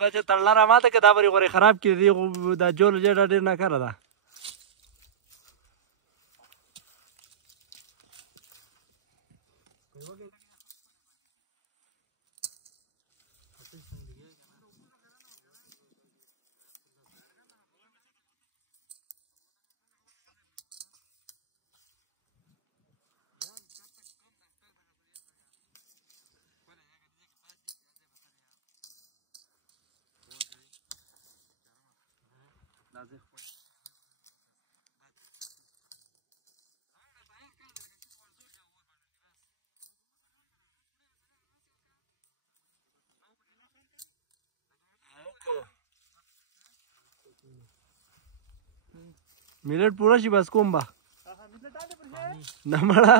بچه تړلا را ماته که دا بری غورې خراب کړي دي خو دا جول جېډه ډېر ناکاره ده मिनट पूरा शी बस कोम बा न मड़ा